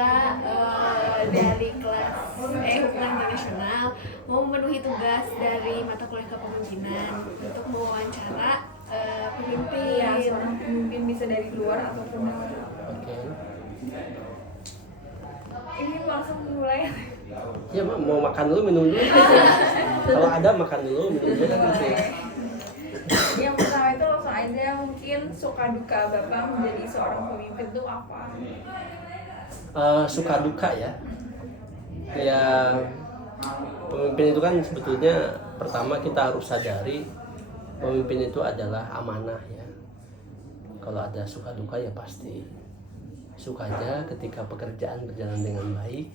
kita dari kelas hubungan internasional mau memenuhi tugas dari mata kuliah kepemimpinan untuk mewawancara pemimpin. Ya, seorang pemimpin bisa dari luar ataupun dalam. Oke. Ini langsung mulai. Ya mau makan dulu minum dulu. Kalau ada makan dulu minum dulu kan gitu. Yang pertama itu langsung aja, mungkin suka duka Bapak menjadi seorang pemimpin itu apa? Suka duka ya. Ya pemimpin itu kan sebetulnya pertama kita harus sadari pemimpin itu adalah amanah ya. Kalau ada suka duka ya pasti. Sukanya ketika pekerjaan berjalan dengan baik,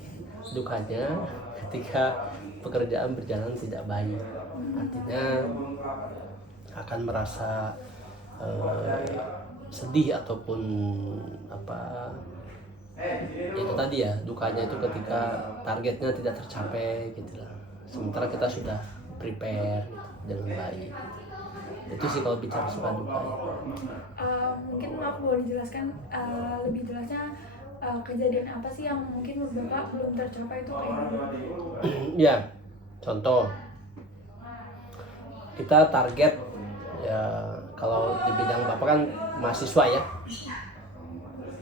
dukanya ketika pekerjaan berjalan tidak baik. Artinya akan merasa sedih ataupun apa, itu tadi ya, dukanya itu ketika targetnya tidak tercapai gitu lah. Sementara kita sudah prepare gitu, dengan baik. Itu sih kalau bicara suka duka ya. Mungkin maaf boleh dijelaskan lebih jelasnya kejadian apa sih yang mungkin menurut Bapak belum tercapai itu kayak gitu? Ya, contoh kita target ya, kalau di bidang Bapak kan mahasiswa ya,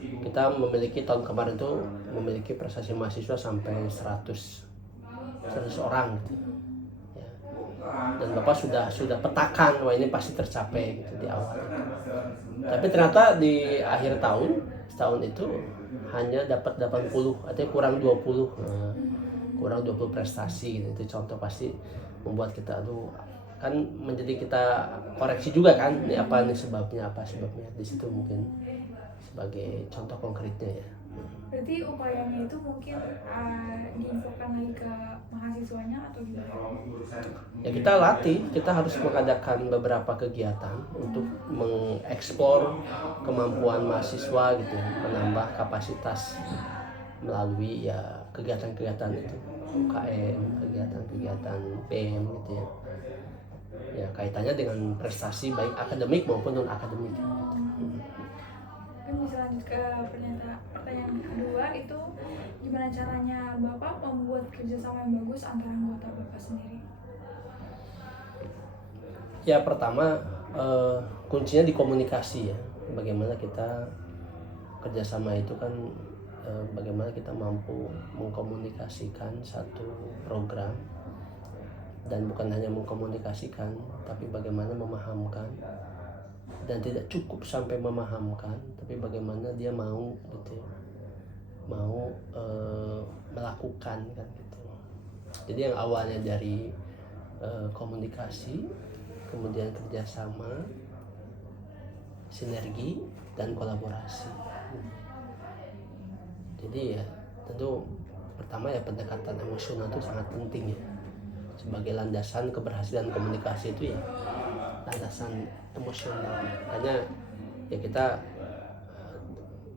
kita memiliki tahun kemarin tuh memiliki prestasi mahasiswa sampai 100 orang gitu. Ya. Dan Bapak sudah petakan wah ini pasti tercapai gitu di awal. Tapi ternyata di akhir tahun setahun itu hanya dapat 80, artinya kurang 20. Kurang 20 prestasi gitu. Itu contoh pasti membuat kita kan menjadi kita koreksi juga kan, ini apa nih sebabnya, di situ mungkin sebagai contoh konkretnya ya. Berarti upayanya itu mungkin diinfokan lagi ke mahasiswanya atau gimana? Ya kita latih, kita harus mengadakan beberapa kegiatan untuk mengeksplor kemampuan mahasiswa gitu, menambah kapasitas melalui ya kegiatan-kegiatan itu, UKM, kegiatan-kegiatan BEM gitu ya. Ya kaitannya dengan prestasi baik akademik maupun non akademik. Gitu. Kan bisa lanjut ke pertanyaan kedua, itu gimana caranya Bapak membuat kerjasama yang bagus antara anggota Bapak sendiri? Ya pertama kuncinya di komunikasi ya. Bagaimana kita kerjasama itu kan bagaimana kita mampu mengkomunikasikan satu program, dan bukan hanya mengkomunikasikan tapi bagaimana memahamkan, dan tidak cukup sampai memahamkan tapi bagaimana dia mau gitu, mau melakukan kan gitu. Jadi yang awalnya dari komunikasi, kemudian kerjasama, sinergi dan kolaborasi. Jadi ya tentu pertama ya pendekatan emosional itu sangat penting ya, sebagai landasan keberhasilan komunikasi itu ya landasan emosional. Makanya ya kita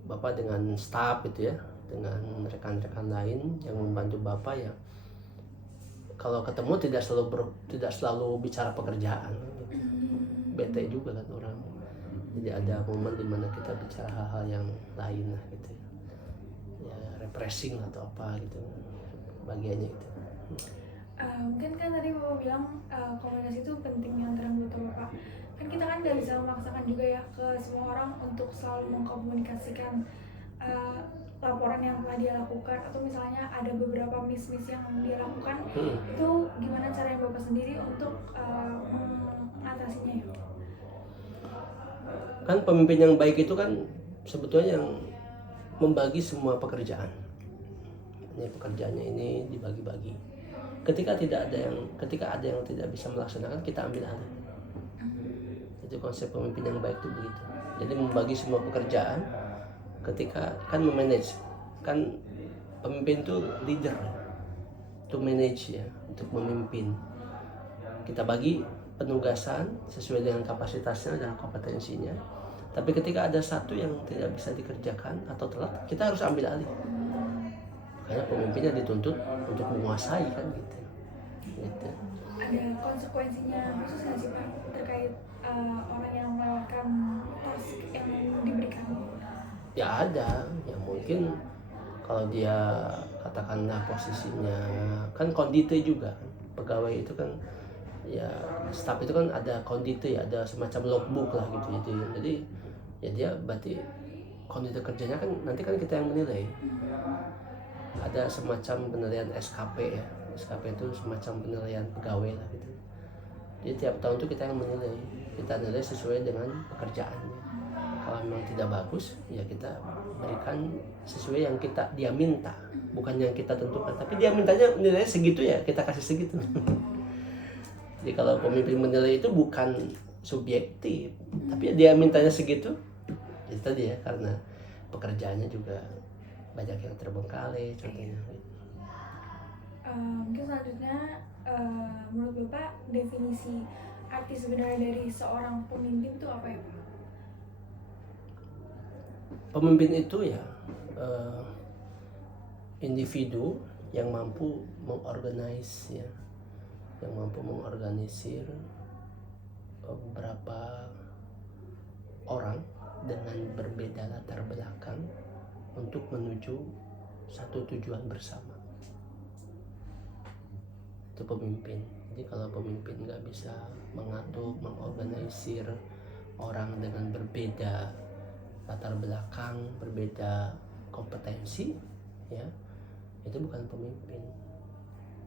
Bapak dengan staf gitu ya, dengan rekan-rekan lain yang membantu Bapak ya, kalau ketemu tidak selalu bicara pekerjaan gitu. Bete juga kan orang. Jadi ada momen dimana kita bicara hal-hal yang lain lah gitu ya, refreshing atau apa gitu bagiannya gitu. Mungkin kan tadi Bapak bilang komunikasi itu penting antara anggota Bapak. Kan kita kan nggak bisa memaksakan juga ya ke semua orang untuk selalu mengkomunikasikan laporan yang telah dia lakukan, atau misalnya ada beberapa miss yang dia lakukan. Itu gimana cara yang Bapak sendiri untuk mengatasinya ya? Kan pemimpin yang baik itu kan sebetulnya yang membagi semua pekerjaan. Ini pekerjaannya ini dibagi-bagi. Ketika ada yang tidak bisa melaksanakan, kita ambil alih. Itu konsep pemimpin yang baik itu begitu. Jadi membagi semua pekerjaan. Ketika kan memanage, kan pemimpin itu leader, to manage ya, untuk memimpin. Kita bagi penugasan sesuai dengan kapasitasnya dan kompetensinya. Tapi ketika ada satu yang tidak bisa dikerjakan atau telat, kita harus ambil alih. Karena pemimpinnya dituntut untuk menguasai kan gitu. Ada konsekuensinya khusus nggak sih Pak terkait orang yang melewatkan task yang diberikan? Ya ada, ya mungkin Kalau dia katakanlah posisinya kan kondite juga kan. Pegawai itu kan ya staff itu kan ada kondite ya, ada semacam logbook lah gitu. Jadi ya dia berarti kondite kerjanya kan nanti kan kita yang menilai. Ada semacam penilaian SKP ya. SKP itu semacam penilaian pegawai lah gitu. Jadi tiap tahun itu kita yang menilai. Kita nilai sesuai dengan pekerjaannya. Kalau memang tidak bagus, ya kita berikan sesuai yang dia minta, bukan yang kita tentukan. Tapi dia mintanya nilainya segitu ya, kita kasih segitu. Jadi kalau pemimpin menilai itu bukan subjektif, tapi dia mintanya segitu. Itu tadi ya, karena pekerjaannya juga banyak yang terbengkalai contohnya. Mungkin selanjutnya, menurut Bapak definisi arti sebenarnya dari seorang pemimpin itu apa ya Pak? Pemimpin itu ya individu yang mampu mengorganisir beberapa orang dengan berbeda latar belakang untuk menuju satu tujuan bersama. Itu pemimpin. Jadi kalau pemimpin nggak bisa mengatur, mengorganisir orang dengan berbeda latar belakang, berbeda kompetensi, ya itu bukan pemimpin.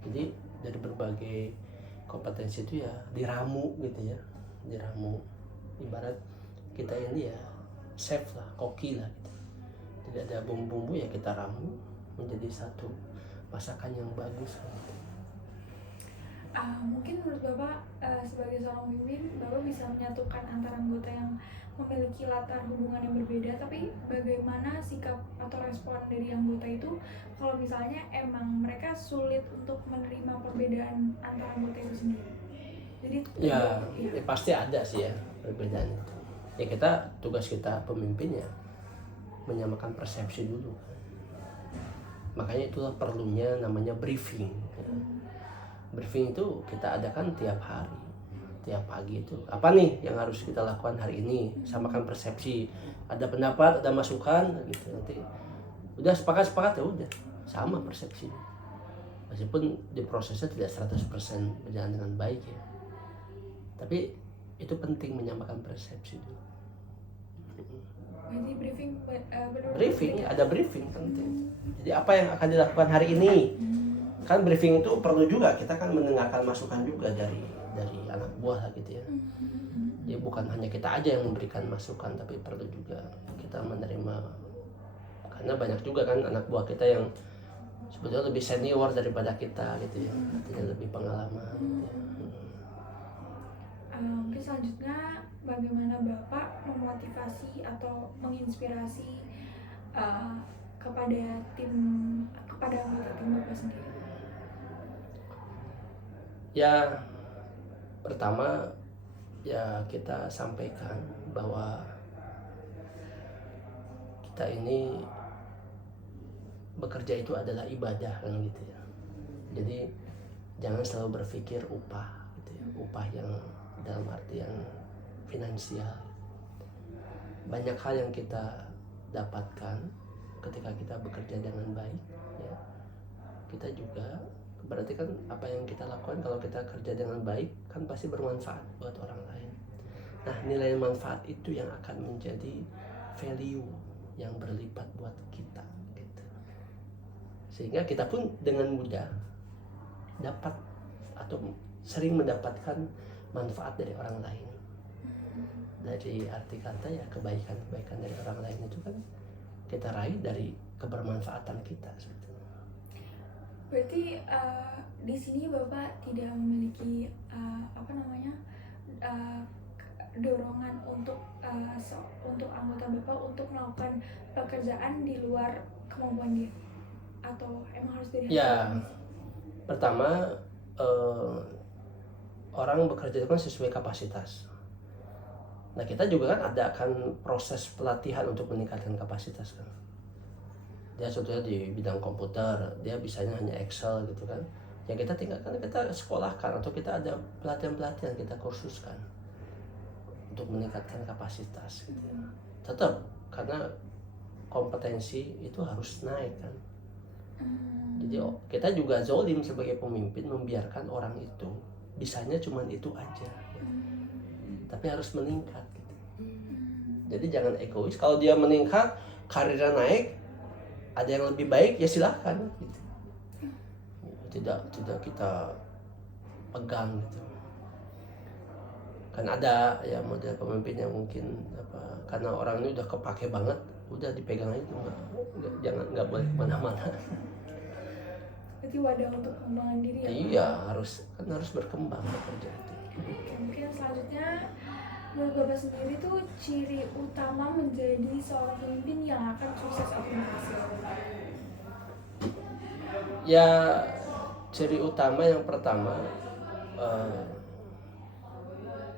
Jadi dari berbagai kompetensi itu ya diramu gitu ya, diramu. Ibarat kita ini ya chef lah, koki lah gitu. Jadi ada bumbu-bumbu ya kita ramu menjadi satu masakan yang bagus. Mungkin menurut Bapak sebagai seorang pemimpin, Bapak bisa menyatukan antara anggota yang memiliki latar hubungan yang berbeda, tapi bagaimana sikap atau respon dari anggota itu kalau misalnya emang mereka sulit untuk menerima perbedaan antara anggota itu sendiri? Jadi Ya pasti ada sih ya perbedaan itu. Ya tugas kita pemimpin ya menyamakan persepsi dulu. Makanya itulah perlunya namanya briefing. Briefing itu kita adakan tiap hari, tiap pagi itu apa nih yang harus kita lakukan hari ini, samakan persepsi, ada pendapat, ada masukan gitu. Nanti udah sepakat ya udah sama persepsi, meskipun di prosesnya tidak 100% berjalan dengan baik ya, tapi itu penting menyamakan persepsi dulu. Jadi Briefing ada briefing penting. Jadi apa yang akan dilakukan hari ini, kan briefing itu perlu juga, kita kan mendengarkan masukan juga dari anak buah lah gitu ya. Jadi bukan hanya kita aja yang memberikan masukan, tapi perlu juga kita menerima, karena banyak juga kan anak buah kita yang sebetulnya lebih senior daripada kita gitu ya, artinya lebih pengalaman gitu ya. Mungkin selanjutnya bagaimana Bapak memotivasi atau menginspirasi kepada anggota tim Bapak sendiri? Ya pertama ya kita sampaikan bahwa kita ini bekerja itu adalah ibadah kan gitu ya. Jadi jangan selalu berpikir upah gitu ya, upah yang dalam artian finansial. Banyak hal yang kita dapatkan ketika kita bekerja dengan baik ya. Kita juga berarti kan apa yang kita lakukan kalau kita kerja dengan baik kan pasti bermanfaat buat orang lain. Nah, nilai manfaat itu yang akan menjadi value yang berlipat buat kita gitu. Sehingga kita pun dengan mudah dapat atau sering mendapatkan manfaat dari orang lain. Dari arti kata ya kebaikan dari orang lain itu kan kita raih dari kebermanfaatan kita sebetulnya. Berarti di sini Bapak tidak memiliki dorongan untuk anggota Bapak untuk melakukan pekerjaan di luar kemampuan dia, atau emang harus dari ya pertama orang bekerja itu kan sesuai kapasitas. Nah kita juga kan adakan proses pelatihan untuk meningkatkan kapasitas kan. Dia contohnya di bidang komputer, dia bisanya hanya Excel gitu kan. Yang kita tinggalkan, kita sekolahkan atau kita ada pelatihan-pelatihan, kita kursuskan untuk meningkatkan kapasitas gitu ya. Tetap karena kompetensi itu harus naik kan. Jadi kita juga zolim sebagai pemimpin membiarkan orang itu bisanya cuman itu aja, tapi harus meningkat gitu. Jadi jangan egois. Kalau dia meningkat, karirnya naik, ada yang lebih baik ya silahkan gitu. Tidak kita pegang gitu. Kan ada ya model pemimpin yang mungkin karena orang ini udah kepake banget, udah dipegang aja, nggak boleh kemana-mana. Berarti wadah untuk pengembangan diri ya? Iya, harus berkembang bekerja itu. Oke, mungkin selanjutnya menurut Bapak sendiri tuh ciri utama menjadi seorang pemimpin yang akan sukses atau berhasil? Ya, ciri utama yang pertama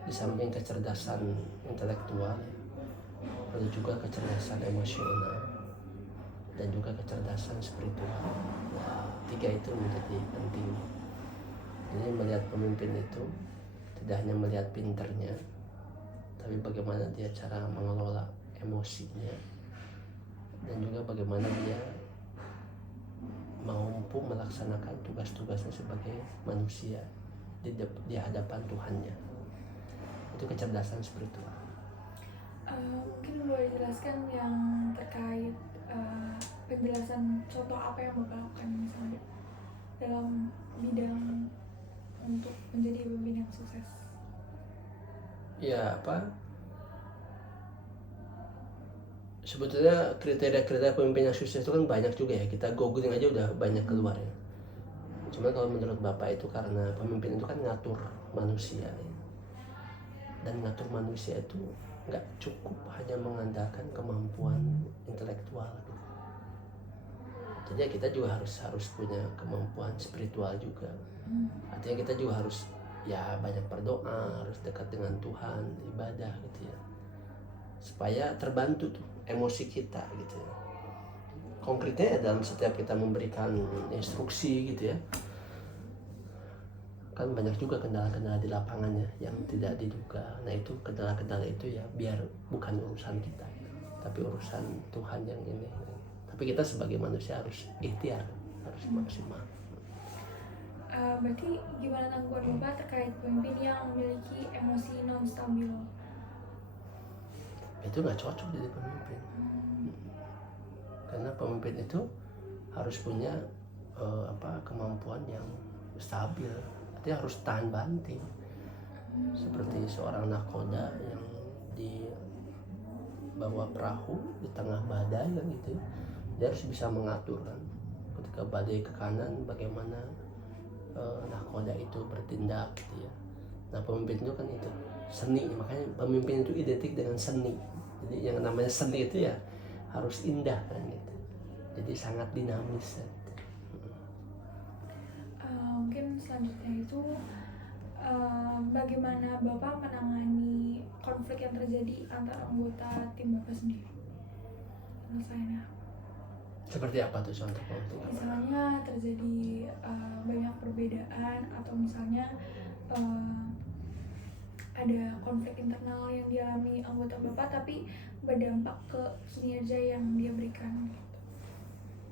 di samping kecerdasan intelektual, ada juga kecerdasan emosional dan juga kecerdasan spiritual. Nah, 3 itu menjadi penting. Jadi melihat pemimpin itu tidak hanya melihat pinternya, tapi bagaimana dia cara mengelola emosinya dan juga bagaimana dia mampu melaksanakan tugas-tugasnya sebagai manusia di hadapan Tuhannya. Itu kecerdasan spiritual. Mungkin boleh jelaskan yang terkait penjelasan contoh apa yang Bapak lakukan misalnya dalam bidang untuk menjadi pemimpin yang sukses? Ya sebetulnya kriteria-kriteria pemimpin yang sukses itu kan banyak juga ya, kita googling aja udah banyak keluar ya. Cuma kalau menurut Bapak itu karena pemimpin itu kan ngatur manusia ya. Dan ngatur manusia itu nggak cukup hanya mengandalkan kemampuan intelektual gitu. Jadi kita juga harus punya kemampuan spiritual juga. Artinya kita juga harus ya banyak berdoa, harus dekat dengan Tuhan, ibadah gitu ya, supaya terbantu tuh emosi kita gitu ya. Konkretnya dalam setiap kita memberikan instruksi gitu ya, kan banyak juga kendala-kendala di lapangannya yang tidak diduga. Nah itu kendala-kendala itu ya biar bukan urusan kita, tapi urusan Tuhan yang ini. Tapi kita sebagai manusia harus ikhtiar, harus maksimal. Berarti gimana tanggapan Bapak terkait pemimpin yang memiliki emosi non stabil? Itu nggak cocok jadi pemimpin. Karena pemimpin itu harus punya kemampuan yang stabil. Dia harus tahan banting, seperti seorang nakoda yang di bawah perahu di tengah badai kan gitu. Dia harus bisa mengatur kan, ketika badai ke kanan bagaimana nakoda itu bertindak gitu ya. Nah pemimpin itu kan itu seni, makanya pemimpin itu identik dengan seni. Jadi yang namanya seni itu ya harus indah kan gitu, jadi sangat dinamis kan. Mungkin selanjutnya itu bagaimana Bapak menangani konflik yang terjadi antara anggota tim Bapak sendiri? Penyelesaiannya seperti apa tuh contoh konflik? Misalnya terjadi banyak perbedaan atau misalnya ada konflik internal yang dialami anggota Bapak tapi berdampak ke kinerja yang dia berikan gitu.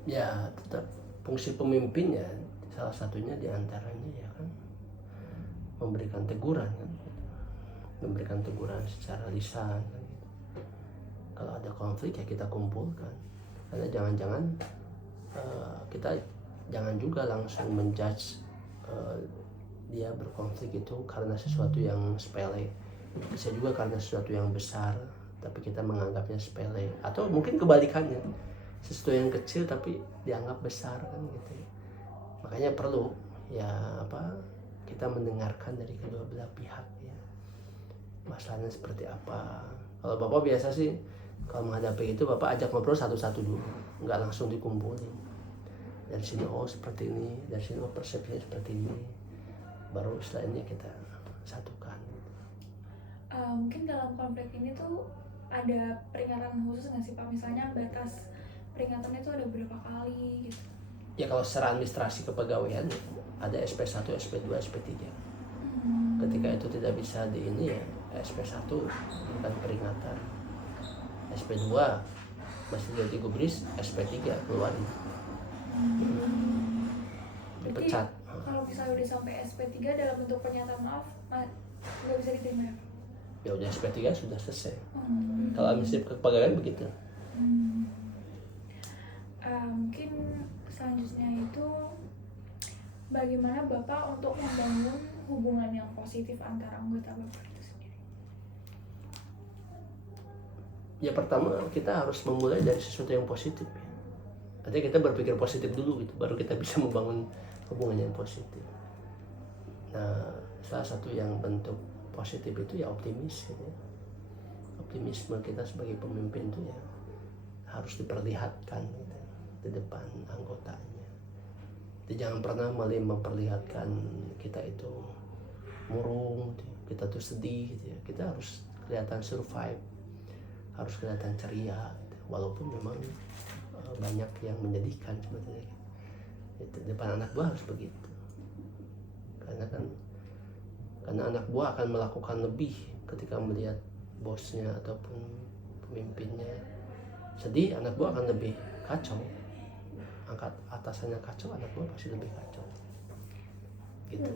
Ya tetap fungsi pemimpin ya salah satunya diantaranya ya kan memberikan teguran kan, memberikan teguran secara lisan kan. Kalau ada konflik ya kita kumpulkan, karena jangan-jangan kita jangan juga langsung menjudge dia berkonflik itu karena sesuatu yang sepele, bisa juga karena sesuatu yang besar tapi kita menganggapnya sepele, atau mungkin kebalikannya, sesuatu yang kecil tapi dianggap besar kan gitu. Makanya perlu ya kita mendengarkan dari kedua belah pihak ya, masalahnya seperti apa. Kalau Bapak biasa sih kalau menghadapi itu Bapak ajak ngobrol satu-satu dulu, nggak langsung dikumpulin. Dari sini seperti ini, dari sini persepsinya seperti ini, baru setelah ini kita satukan. Mungkin dalam konflik ini tuh ada peringatan khusus nggak sih Pak? Misalnya batas peringatannya tuh ada berapa kali gitu? Ya kalau secara administrasi kepegawaian ada SP1, SP2, SP3. Ketika itu tidak bisa di ini ya SP1 bukan peringatan, SP2 masih jadi gubris, SP3 keluarin. Berarti dipecat. kalau misalnya udah sampai SP3 dalam bentuk pernyataan maaf nggak bisa diterima ya Pak? Ya udah SP3 sudah selesai. Hmm. Kalau administrasi kepegawaian begitu. Mungkin selanjutnya itu bagaimana Bapak untuk membangun hubungan yang positif antara anggota Bapak itu sendiri? Ya pertama kita harus memulai dari sesuatu yang positif ya. Artinya kita berpikir positif dulu gitu, baru kita bisa membangun hubungan yang positif. Nah, salah satu yang bentuk positif itu ya optimis gitu ya. Optimisme kita sebagai pemimpin itu ya harus diperlihatkan gitu, di depan anggotanya. Jadi jangan pernah memperlihatkan kita itu murung gitu, kita tuh sedih gitu ya. Kita harus kelihatan survive, harus kelihatan ceria gitu. Walaupun memang banyak yang menyedihkan sebetulnya itu, depan anak buah harus begitu, karena anak buah akan melakukan lebih ketika melihat bosnya ataupun pemimpinnya sedih. Anak buah akan lebih kacau, angkat atasannya kacau, anak buah pasti lebih kacau gitu.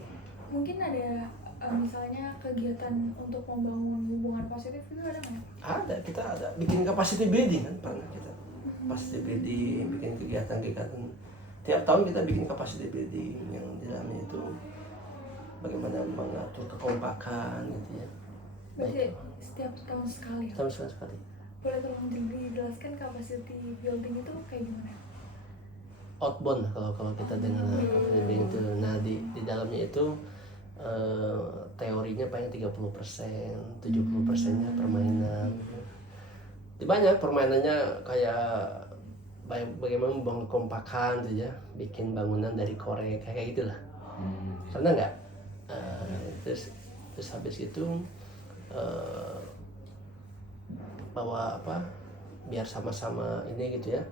Mungkin ada misalnya kegiatan untuk membangun hubungan positif itu ada nggak? Ada, kita ada bikin capacity building kan, pernah kita capacity building, bikin kegiatan-kegiatan tiap tahun. Kita bikin capacity building yang di dalamnya itu bagaimana mengatur kekompakan gitu ya. Berarti setiap tahun sekali. Tahun sekali. Boleh tolong dijelaskan capacity building itu kayak gimana? Outbound kalau kita dengar capacity building itu. Nah di dalamnya itu teorinya paling 30%, 70%-nya permainan. Di banyak permainannya kayak bagaimana membangun kompakan gitu ya, bikin bangunan dari korek kayak gitulah. Pernah nggak? Terus habis itu bahwa apa? Biar sama-sama ini gitu ya,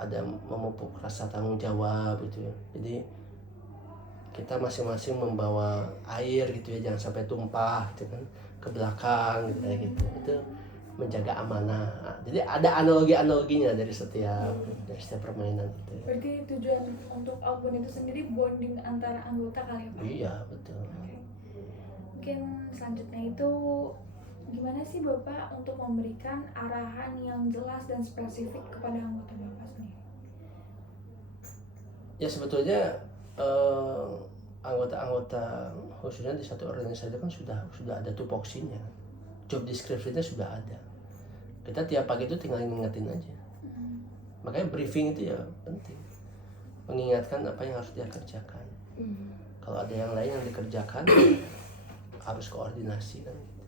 ada memupuk rasa tanggung jawab gitu ya. Jadi kita masing-masing membawa air gitu ya, jangan sampai tumpah gitu kan ke belakang gitu kayak gitu. Itu menjaga amanah. Jadi ada analoginya dari setiap permainan itu. Berarti tujuan untuk outbound itu sendiri bonding antara anggota kali ya Pak? Iya betul. Oke. Mungkin selanjutnya itu gimana sih Bapak untuk memberikan arahan yang jelas dan spesifik kepada anggota Bapak sendiri? Ya sebetulnya anggota-anggota khususnya di satu organisasi kan sudah ada tupoksinya, job description-nya sudah ada. Kita tiap pagi itu tinggal ngingetin aja. Makanya briefing itu ya penting, mengingatkan apa yang harus dia kerjakan. Kalau ada yang lain yang dikerjakan harus koordinasi kan gitu.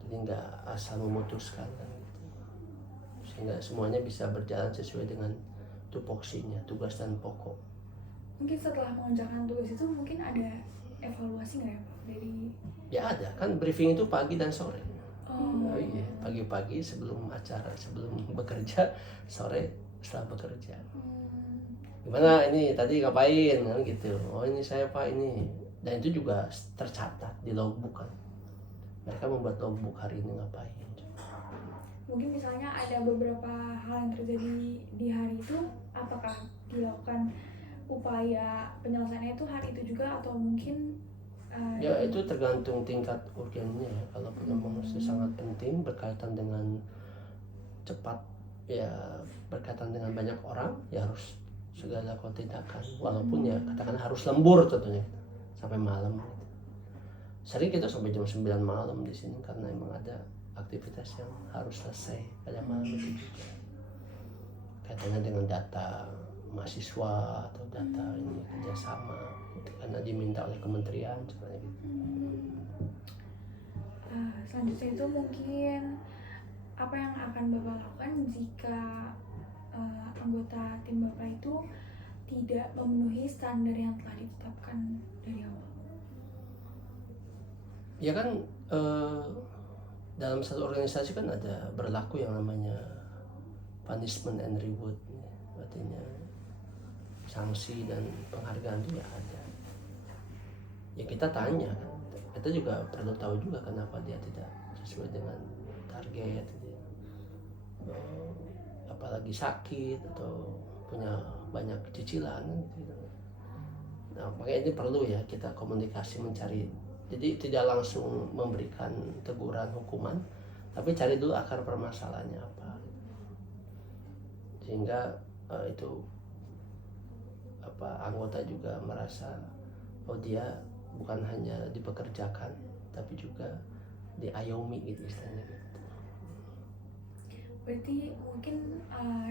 Jadi nggak asal memutuskan kan gitu. Sehingga semuanya bisa berjalan sesuai dengan tupoksinya, tugas dan pokok. Mungkin setelah mengerjakan tugas itu mungkin ada evaluasi nggak ya Pak dari? Ya ada kan, briefing itu pagi dan sore. Oh iya, pagi-pagi sebelum acara, sebelum bekerja, sore setelah bekerja. Gimana ini tadi ngapain kan gitu. Oh ini saya Pak ini. Dan itu juga tercatat di logbook kan. Mereka membuat logbook hari ini ngapain. Mungkin misalnya ada beberapa hal yang terjadi di hari itu, apakah dilakukan upaya penyelesaiannya itu hari itu juga atau mungkin ya itu tergantung tingkat urgennya ya. Kalau memang sangat penting berkaitan dengan cepat ya, berkaitan dengan banyak orang ya harus segala tindakan, walaupun ya katakan harus lembur tentunya sampai malam gitu. Sering kita sampai jam 9 malam di sini karena emang ada aktivitas yang harus selesai pada malam itu juga. Kaitannya dengan data mahasiswa atau data ini kerjasama karena diminta oleh kementerian seperti gitu. Selanjutnya itu mungkin apa yang akan Bapak lakukan jika anggota tim Bapak itu tidak memenuhi standar yang telah ditetapkan dari awal? Ya kan dalam satu organisasi kan ada berlaku yang namanya punishment and reward, artinya sanksi dan penghargaan itu ya ada. Ya kita tanya kan, kita juga perlu tahu juga kenapa dia tidak sesuai dengan target gitu. Apalagi sakit atau punya banyak cicilan gitu. Nah makanya ini perlu ya kita komunikasi mencari, jadi tidak langsung memberikan teguran hukuman, tapi cari dulu akar permasalahannya apa, sehingga itu anggota juga merasa oh dia bukan hanya dipekerjakan tapi juga diayomi gitu istilahnya gitu. Berarti mungkin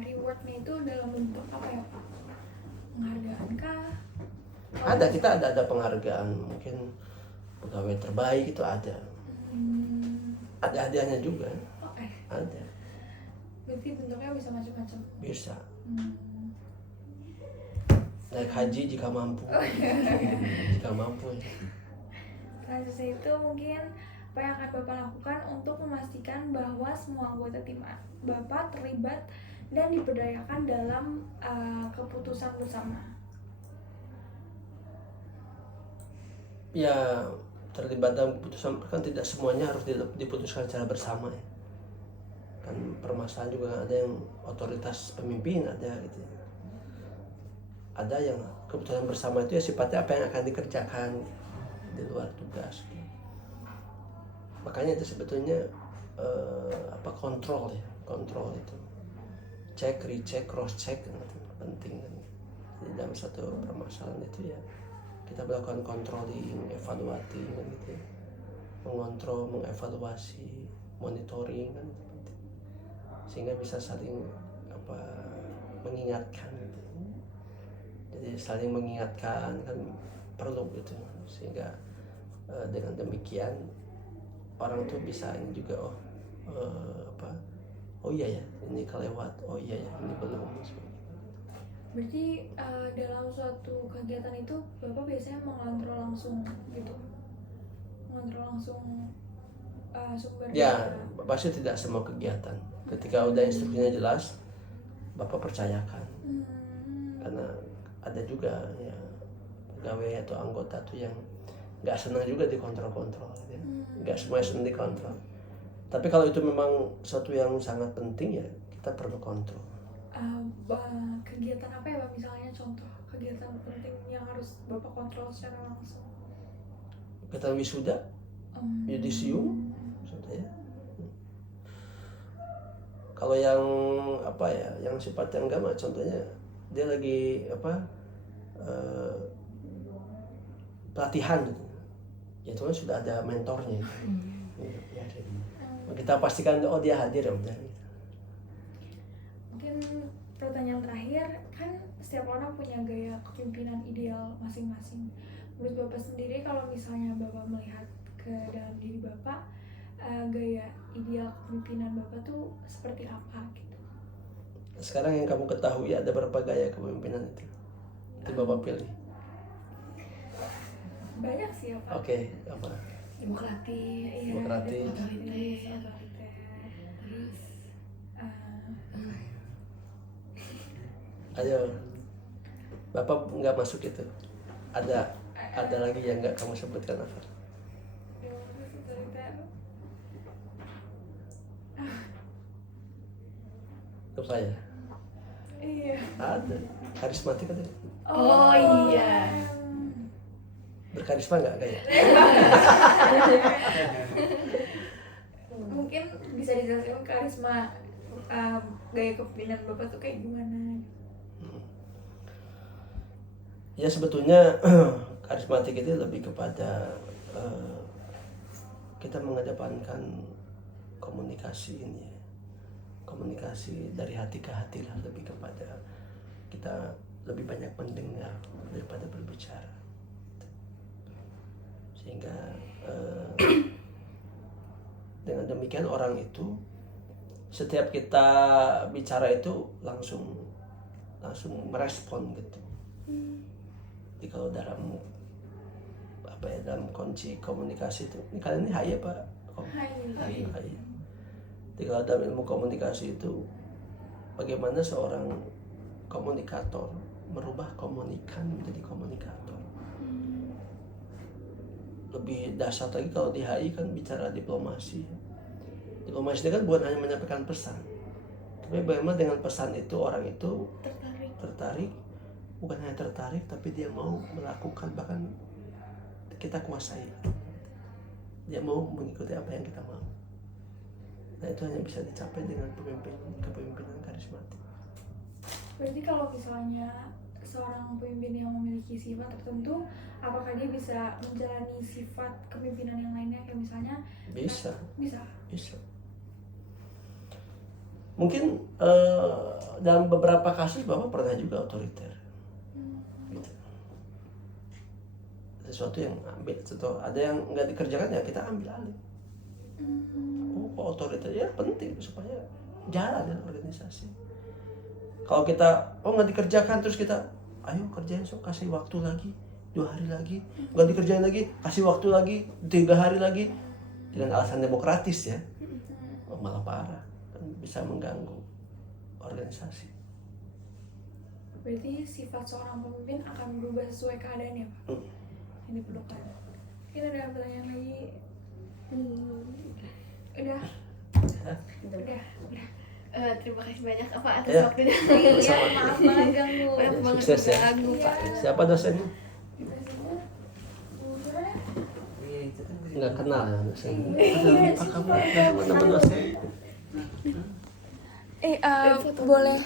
rewardnya itu dalam bentuk apa ya Pak? Penghargaan kah? Ada, kita ada penghargaan, mungkin pegawai terbaik itu ada. Ada hadiahnya juga. Ada. Berarti bentuknya bisa macam-macam. Bisa. Naik haji jika mampu. Jika mampu. Selanjutnya itu mungkin apa yang akan Bapak lakukan untuk memastikan bahwa semua anggota tim Bapak terlibat dan diberdayakan dalam keputusan bersama? Ya, terlibat dalam keputusan kan tidak semuanya harus diputuskan secara bersama ya. Kan permasalahan juga kan ada yang otoritas pemimpin ada gitu. Ada yang keputusan bersama itu ya sifatnya apa yang akan dikerjakan di luar tugas. Makanya itu sebetulnya kontrol ya, kontrol itu. Cek, recheck, cross check gitu, penting kan. Jadi dalam satu permasalahan itu ya kita melakukan controlling, evaluating kan gitu ya. Mengontrol, mengevaluasi, monitoring kan itu penting. Sehingga bisa saling mengingatkan gitu. Jadi saling mengingatkan kan perlu gitu. Sehingga dengan demikian orang tuh bisa ini juga oh iya ya ini kelewat, oh iya ya ini belum. Berarti dalam suatu kegiatan itu Bapak biasanya mengontrol langsung gitu, mengontrol langsung sumber ya pasti tidak semua kegiatan ketika udah instruksinya jelas Bapak percayakan. Karena ada juga ya pegawai atau anggota tuh yang nggak senang juga dikontrol-kontrol gitu ya. Nggak semuanya senang dikontrol, tapi kalau itu memang sesuatu yang sangat penting ya kita perlu kontrol. Kegiatan apa ya Pak, misalnya contoh kegiatan penting yang harus Bapak kontrol secara langsung? Kegiatan wisuda, yudisium, ya. Kalau yang yang sifatnya agama, contohnya dia lagi pelatihan gitu, ya itu kan sudah ada mentornya. Ya, kita pastikan oh dia hadir ya udah. Mungkin pertanyaan terakhir, kan setiap orang punya gaya kepemimpinan ideal masing-masing. Menurut Bapak sendiri, kalau misalnya Bapak melihat ke dalam diri Bapak, gaya ideal kepemimpinan Bapak tuh seperti apa gitu? Sekarang yang kamu ketahui ada berapa gaya kepemimpinan itu? Itu Bapak pilih. Banyak sih ya Pak. Oke, apa? Demokratis, Demokratis. terus Ayo, Bapak nggak masuk itu. Ada lagi yang nggak kamu sebutkan apa? Lupa ya? Iya. Ada. Karismatik ada. oh iya. Berkarisma nggak kayak? Mungkin bisa dijelaskan karisma gaya kepemimpinan Bapak tuh kayak gimana? Ya sebetulnya karismatik itu lebih kepada kita mengedepankan komunikasi ini, komunikasi dari hati ke hati lah, lebih kepada kita lebih banyak mendengar daripada berbicara, sehingga dengan demikian orang itu setiap kita bicara itu langsung merespon gitu. Jadi kalau dalam dalam kunci komunikasi itu, ini kalian ini hai apa? Hai. Jadi kalau dalam ilmu komunikasi itu bagaimana seorang komunikator merubah komunikan menjadi komunikator. Lebih dasar lagi kalau di HI kan bicara diplomasi. Diplomasi itu kan bukan hanya menyampaikan pesan, tapi bagaimana dengan pesan itu orang itu tertarik, bukan hanya tertarik, tapi dia mau melakukan, bahkan kita kuasai. Dia mau mengikuti apa yang kita mau. Nah itu hanya bisa dicapai dengan kepemimpinan karismatik. Berarti kalau misalnya seorang pemimpin yang memiliki sifat tertentu, apakah dia bisa menjalani sifat kepemimpinan yang lainnya? Kayak misalnya Bisa. bisa. Mungkin dalam beberapa kasus Bapak pernah juga otoriter. Gitu. Sesuatu yang ambil, atau ada yang nggak dikerjakan ya kita ambil alih. Oh, kok otoriter ya penting supaya jalan ya organisasi. Kalau kita nggak dikerjakan terus kita ayo kerjain, kasih waktu lagi 2 hari lagi, nggak dikerjain lagi, kasih waktu lagi 3 hari lagi, dengan alasan demokratis ya, malah parah, kan bisa mengganggu organisasi. Berarti sifat seorang pemimpin akan berubah sesuai keadaan ya Pak? Yang diperlukan. Kita ada pertanyaan lagi. Udah. Terima kasih banyak Pak atas Ya. waktunya. Iya, maaf banget ganggu. Maaf banget Sukses ya. ganggu Pak. Siapa dosennya? Nggak kenal ya dosennya. Apa kamu nama dosen? Boleh